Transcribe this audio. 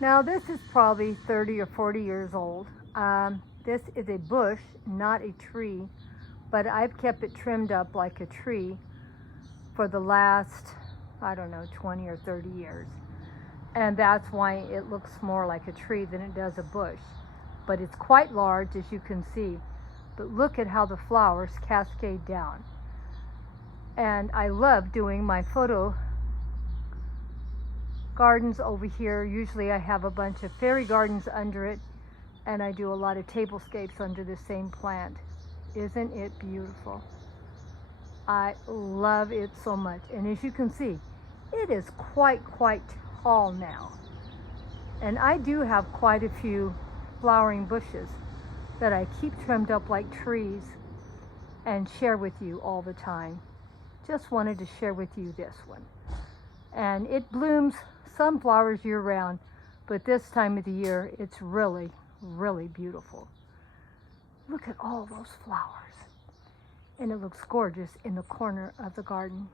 Now this is probably 30 or 40 years old. This is a bush, not a tree, but I've kept it trimmed up like a tree for the last, I don't know, 20 or 30 years. And that's why it looks more like a tree than it does a bush. But it's quite large, as you can see. But look at how the flowers cascade down. And I love doing my photo gardens over here. Usually I have a bunch of fairy gardens under it, and I do a lot of tablescapes under the same plant. Isn't it beautiful? I love it so much. And as you can see, it is quite tall now. And I do have quite a few flowering bushes that I keep trimmed up like trees and share with you all the time. Just wanted to share with you this one. And it blooms some flowers year round, but this time of the year it's really beautiful. Look at all those flowers. And it looks gorgeous in the corner of the garden.